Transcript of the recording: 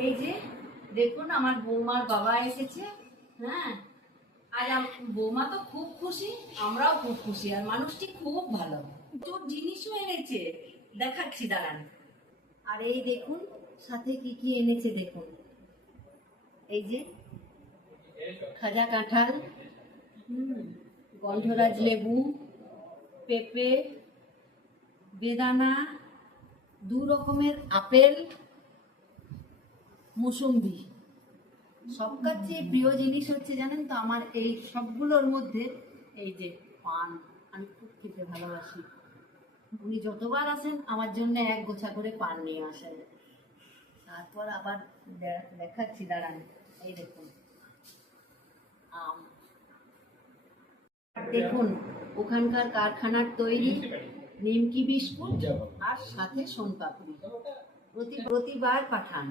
এই যে দেখুন আমার বৌমার বাবা এসেছে। হ্যাঁ, আজ বৌমা তো খুব খুশি, আমরাও খুব খুশি, আর মানুষটি খুব ভালো। প্রচুর জিনিসও এনেছে, দেখাচ্ছি দাঁড়ান। আর এই দেখুন সাথে কি কি এনেছে দেখুন। এই যে খাজা কাঁঠাল, গন্ধরাজ লেবু, পেঁপে, বেদানা, 2 রকমের আপেল, মুসুম্বি। সবচেয়ে প্রিয় জিনিস হচ্ছে জানেন তো আমার এই সবগুলোর মধ্যে এই যে পান। আমি খুব খেতে ভালোবাসি। উনি যতবার আসেন আমার জন্য 1 গোছা করে পান নিয়ে আসেন। তারপর আবার দেখাচ্ছি দাঁড়ান। এই দেখুন আম, দেখুন ওখানকার কারখানার তৈরি নিমকি বিস্কুট, আর সাথে সোনপাপড়ি প্রতিবার পাঠান।